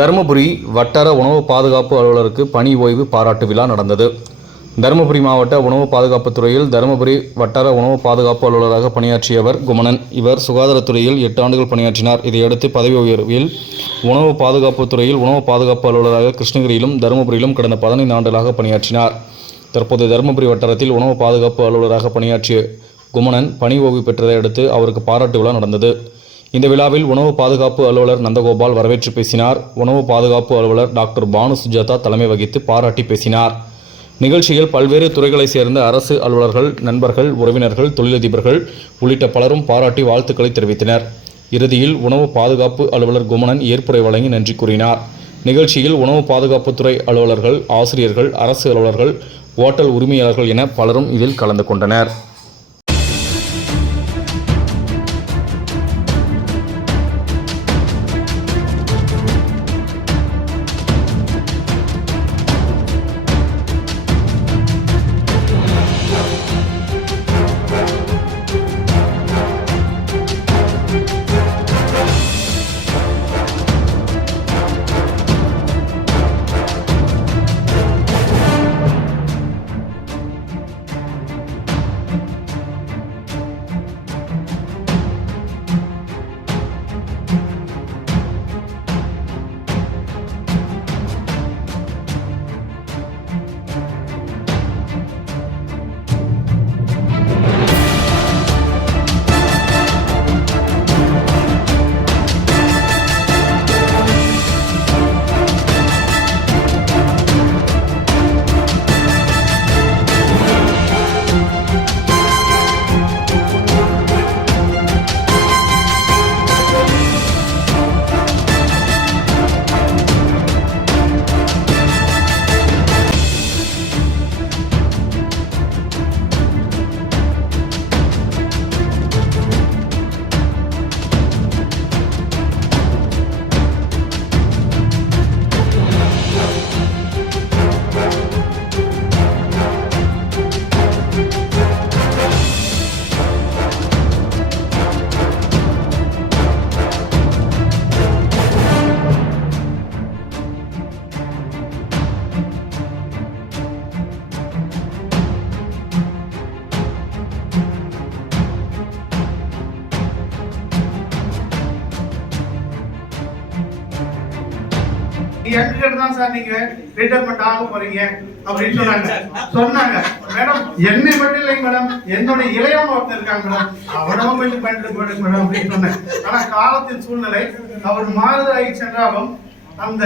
தருமபுரி வட்டார உணவு பாதுகாப்பு அலுவலருக்கு பணி ஓய்வு பாராட்டு விழா நடந்தது. தருமபுரி மாவட்ட உணவு பாதுகாப்பு துறையில் தருமபுரி வட்டார உணவு பாதுகாப்பு அலுவலராக பணியாற்றியவர் குமணன். இவர் சுகாதாரத்துறையில் 8 ஆண்டுகள் பணியாற்றினார். இதையடுத்து பதவி உயர்வில் உணவு பாதுகாப்பு துறையில் உணவு பாதுகாப்பு அலுவலராக கிருஷ்ணகிரியிலும் தருமபுரியிலும் கடந்த 15 ஆண்டுகளாக பணியாற்றினார். தற்போது தருமபுரி வட்டாரத்தில் உணவு பாதுகாப்பு அலுவலராக பணியாற்றிய குமணன் பணி ஓய்வு பெற்றதை அடுத்து அவருக்கு பாராட்டு விழா நடந்தது. இந்த விழாவில் உணவு பாதுகாப்பு அலுவலர் நந்தகோபால் வரவேற்று பேசினார். உணவு பாதுகாப்பு அலுவலர் டாக்டர் பானு சுஜாதா தலைமை வகித்து பாராட்டி பேசினார். நிகழ்ச்சியில் பல்வேறு துறைகளைச் சேர்ந்த அரசு அலுவலர்கள், நண்பர்கள், உறவினர்கள், தொழிலதிபர்கள் உள்ளிட்ட பலரும் பாராட்டி வாழ்த்துக்களை தெரிவித்தனர். இறுதியில் உணவு பாதுகாப்பு அலுவலர் குமணன் ஏற்புரை வழங்கி நன்றி கூறினார். நிகழ்ச்சியில் உணவு பாதுகாப்புத்துறை அலுவலர்கள், ஆசிரியர்கள், அரசு அலுவலர்கள், ஓட்டல் உரிமையாளர்கள் என பலரும் இதில் கலந்து கொண்டனர். தான் சார் நீங்க ரிட்டையர்மெண்ட் ஆக போறீங்க அப்படின்னு சொன்னாங்க. மேடம் என்னை மட்டும் இல்லைங்க மேடம், என்னுடைய இளையவன் ஒருத்தர் இருக்காங்க மேடம், அவனவும் கொஞ்சம் பண்ணிட்டு போயிடுங்க மேடம் அப்படின்னு சொன்னேன். ஆனா காலத்தின் சூழ்நிலை அவர் மாறுதலாகி சென்றாலும் அந்த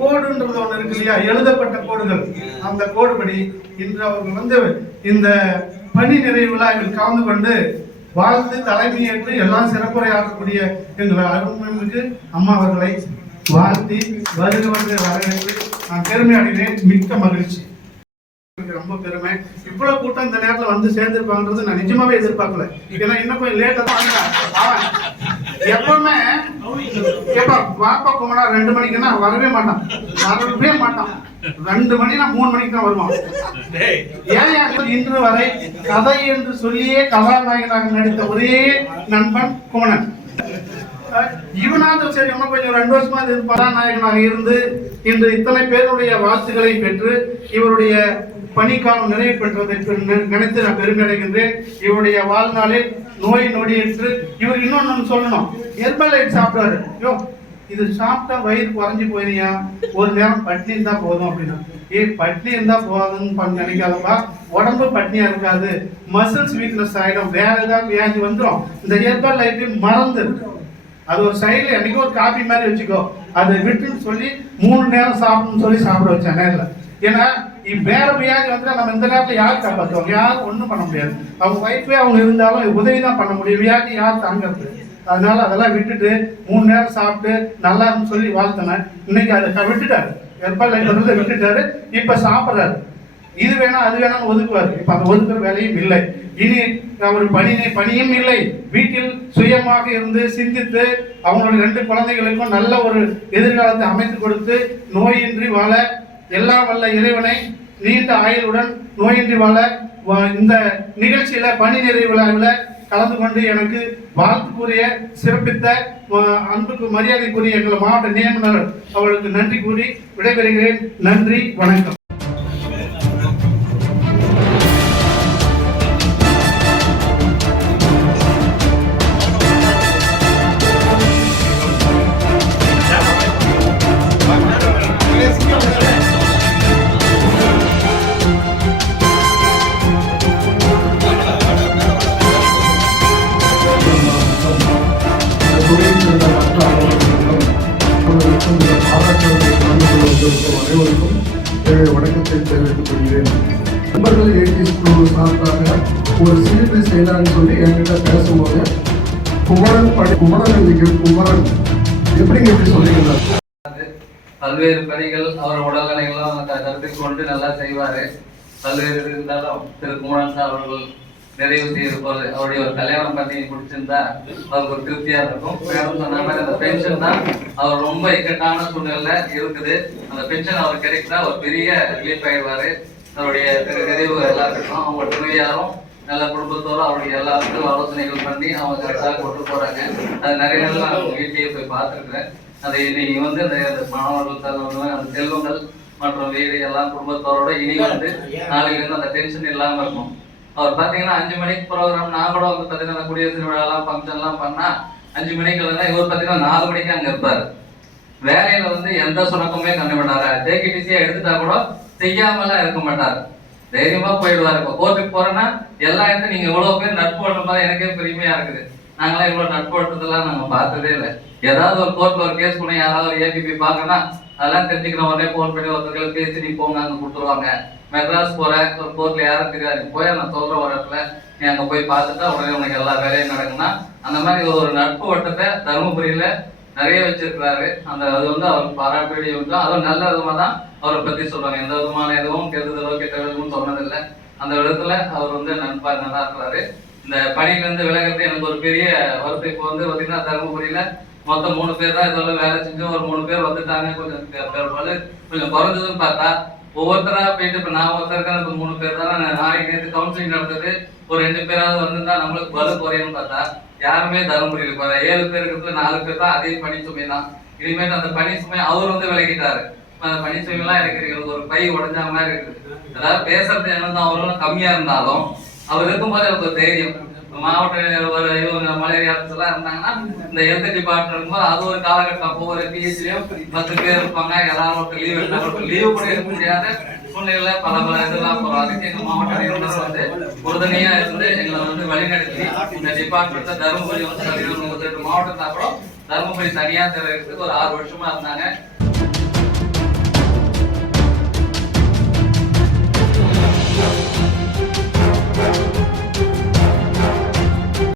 கோடுன்றது ஒண்ணு இருக்கு இல்லையா, எழுதப்பட்ட கோடுகள், அந்த கோடுபடி இன்று அவர்கள் இந்த பணி நிறைவு விழாவில் கலந்து கொண்டு வாழ்த்து தலைமையேற்று எல்லாம் சிறப்புரையாற்றக்கூடிய எங்கள் அருள்மிகு அம்மா அவர்களை வாழ்த்தி வருக வரவேற்று நான் பெருமை அடைகிறேன். மிக்க மகிழ்ச்சி, ரொம்ப பெருமை. இவ்வளவு கூட்டம் இந்த நேரத்துல வந்து சேர்ந்திருப்பாங்கன்றது நான் நிஜமாவே எதிர்பார்க்கல. ஏன்னா இன்னும் கொஞ்சம் லேட்டா தான் எப்பவுமே கேப்பா வாப்பா குமரா 2 மணிக்குன்னா வரவே மாட்டான். 2 மணினா 3 மணிக்கு தான் வருவான். ஏன் இன்று வரை கதை என்று சொல்லியே கதாநாயகனாக நடித்த ஒரே நண்பன் குமணன். இவனாவது சரி இன்னும் கொஞ்சம் 2 வருஷமா கதாநாயகனாக இருந்து இன்று இத்தனை பேருடைய வாழ்த்துக்களை பெற்று இவருடைய பணிக்காலம் நிறைவு பெற்றதை நினைத்து நான் பெருமை அடைகின்றேன். இவருடைய வாழ்நாளில் நோய் நொடியற்று இவர் இன்னொன்னு சொல்லணும், ஹெர்பல் லைட் சாப்பிடுவாரு. யோ இது சாப்பிட்டா வயிறு குறைஞ்சி போயினியா, ஒரு நேரம் பட்னி இருந்தா போதும் அப்படின்னா, பட்னி இருந்தா போதும்னு நினைக்காதப்பா, உடம்பு பட்னியா இருக்காது, மசில்ஸ் வீக்னஸ் ஆயிடும், வேற ஏதாவது வியாதி வந்துடும். இந்த ஹெர்பல் லைட் மறந்து அது ஒரு சைடுல என்னைக்கு ஒரு காப்பி மாதிரி வச்சுக்கோ, அதை விட்டுன்னு சொல்லி 3 நேரம் சாப்பிடணும்னு சொல்லி சாப்பிட வச்சேன் நேரில். ஏன்னா வேற வியாதி வந்து நம்ம இந்த நேரத்தில் யார் காப்பாற்றுவாங்க, யாரும் ஒன்றும் பண்ண முடியாது. அவங்க ஒய்ஃபே அவங்க இருந்தாலும் உதவி தான் பண்ண முடியும், வியாதி யார் தாங்கிறது. அதனால அதெல்லாம் விட்டுட்டு 3 நேரம் சாப்பிட்டு நல்லா சொல்லி வாழ்த்தினேன். இன்னைக்கு அதை விட்டுட்டாரு, ஹெர்பல் லைட் விட்டுட்டாரு. இப்ப சாப்பிட்றாரு, இது வேணா அது வேணாம் ஒதுக்குவாரு. இப்ப அந்த ஒதுக்குற வேலையும் இல்லை. இனி அவர் பணியும் இல்லை. வீட்டில் சுயமாக இருந்து சிந்தித்து அவங்களுடைய 2 குழந்தைகளுக்கும் நல்ல ஒரு எதிர்காலத்தை அமைத்து கொடுத்து நோயின்றி வாழ எல்லாம் வல்ல இறைவனை நீண்ட ஆயுளுடன் நோயின்றி வாழ இந்த நிகழ்ச்சியில பணி நிறைவு விழாவில் கலந்து கொண்டு எனக்கு வாழ்த்து கூறிய சிறப்பித்த அன்புக்கு மரியாதைக்குரிய எங்கள் மாவட்ட நியமனர் அவர்களுக்கு நன்றி கூறி விடைபெறுகிறேன். நன்றி, வணக்கம். அனைவருக்கும் வணக்கத்தை தெரிவித்துக் கொள்கிறேன். நண்பர்கள் ஏடிஎஸ் குழு சார்பாக ஒரு சிலிண்டர் செய்யலான்னு சொல்லி என்கிட்ட பேசும்போது குமரன் குமரன் எப்படிங்க எப்படி சொல்லியிருந்தார். பல்வேறு பணிகள் அவர் உடல்நிலைகளும் கருத்தில் கொண்டு நல்லா செய்வாரு. பல்வேறு இருந்தாலும் திரு குமரன் சார் அவர்கள் நிறைவு செய்திருப்பது அவருடைய ஒரு கல்யாணம் பண்ணி முடிச்சிருந்தா அவருக்கு ஒரு திருப்தியா இருக்கும். மேடம் சொன்ன மாதிரி அந்த பென்ஷன் தான் அவர் ரொம்ப இக்கட்டான சூழ்நிலை இருக்குது. அந்த பென்ஷன் அவர் கிடைத்தா ஒரு பெரிய ரிலீஃப் ஆயிடுவாரு. அவருடைய நிறைவு எல்லாருக்கும் அவங்க துணையாரும் நல்ல குடும்பத்தோடு அவருடைய எல்லாருக்கும் ஆலோசனைகள் பண்ணி அவங்க கரெக்டாக கொண்டு போறாங்க. அது நிறைய நாள் அவங்க வீட்டையே போய் பார்த்துருக்குறேன். அதை இன்னைக்கு வந்து அந்த மாணவர்கள் அந்த செல்வங்கள் மற்றும் வீடு எல்லாம் குடும்பத்தோட இனி வந்து நாளைக்கு வந்து அந்த டென்ஷன் இல்லாம இருக்கும். அவர் பாத்தீங்கன்னா 5 மணிக்கு ப்ரோக்ராம், நான் கூட வந்து பாத்தீங்கன்னா குடியரசு விழா எல்லாம் ஃபங்க்ஷன் எல்லாம் பண்ணா 5 மணிக்கு இல்லைன்னா இவர் பாத்தீங்கன்னா 4 மணிக்கு அங்க இருப்பாரு. வேலையில வந்து எந்த சுணக்கமே கண்டு மாட்டாரு. ஜேகேடிசியா எடுத்துட்டா கூட செய்யாமலாம் இருக்க மாட்டாரு. தைரியமா போயிடுவாரு. இப்போ கோர்ட்டுக்கு போறேன்னா எல்லா இடத்தையும் நீங்க இவ்வளவு பேர் நட்பு ஓட்டும்போது எனக்கே பெருமையா இருக்குது. நாங்களாம் இவ்வளவு நட்பு ஓட்டுறதெல்லாம் நாங்க பார்த்ததே இல்லை. ஏதாவது ஒரு கோர்ட்ல ஒரு கேஸ் பண்ணி யாராவது ஒரு ஏபிபி பாக்கனா அதெல்லாம் தெரிஞ்சுக்கிற உடனே போன் பண்ணி ஒருத்தர்கள் பேசி நீ போங்க அங்க கொடுத்துருவாங்க. மெட்ராஸ் போற ஒரு கோர்ட்ல யாரும் தெரியாது, போய் நான் சொல்ற ஒரு இடத்துல நீ அங்க போய் பார்த்துட்டா உடனே உனக்கு எல்லா வேலையும் நடக்கும்னா அந்த மாதிரி ஒரு நட்பு வட்டத்தை தருமபுரியில நிறைய வச்சிருக்கிறாரு. அந்த அது வந்து அவருக்கு பாராட்ட வேண்டிய விஷயம். அதுவும் நல்ல விதமா தான் அவரை பத்தி சொல்றாங்க. எந்த விதமான எதுவும் கெடுதலோ கெட்ட விதமும் சொன்னதில்லை. அந்த விதத்துல அவர் வந்து நண்பா நல்லா இருக்கிறாரு. இந்த பணியில இருந்து விலகிறது எனக்கு ஒரு பெரிய வருத்தம். இப்போ வந்து பாத்தீங்கன்னா தருமபுரியில மொத்தம் 3 பேர் தான் இதோட வேலை செஞ்சு ஒரு 3 பேர் வந்துட்டாங்க. கொஞ்சம் குறைஞ்சதுன்னு பார்த்தா ஒவ்வொருத்தரா போயிட்டு இப்ப நான் ஒருத்தருக்கான 3 பேர் தான். நாளைக்கு நேற்று கவுன்சிலிங் நடந்தது. ஒரு 2 பேராவது வந்திருந்தா நம்மளுக்கு பலு குறையும்னு பார்த்தா யாருமே தருமபுரியில் போற 7 பேர் இருக்கிறதுல 4 பேர் தான் அதே பணி சுமை தான். இனிமேல் அந்த பணி சுமை அவர் வந்து விலகிட்டாரு. அந்த பணி சுமை எல்லாம் எனக்கு ஒரு பை உடஞ்ச மாதிரி இருக்குது. அதாவது பேசுறது என்னதான் அவர்களும் கம்மியா இருந்தாலும் அவர் இருக்கும்போது எனக்கு ஒரு தைரியம். மாவட்ட மலேரியா எல்லாம் இருந்தாங்கன்னா இந்த ஹெல்த் டிபார்ட்மெண்ட் அது ஒரு காலகட்டம். ஒவ்வொரு பிஹெச்லயும் 10 பேர் இருப்பாங்க. எல்லாரும் லீவ் எடுத்தாங்க. லீவ் கூட இருக்க முடியாத சூழ்நிலையில பல இதெல்லாம் போறோம். அதுக்கு எங்க மாவட்ட நிறுவனர் வந்து உறுதுணையா இருந்து எங்களை வந்து வழிநடத்தி இந்த டிபார்ட்மெண்ட்ல தருமபுரி வந்து 38 மாவட்டம் தான் கூட தருமபுரி தனியா தெரிவிக்கிறதுக்கு ஒரு 6 வருஷமா இருந்தாங்க.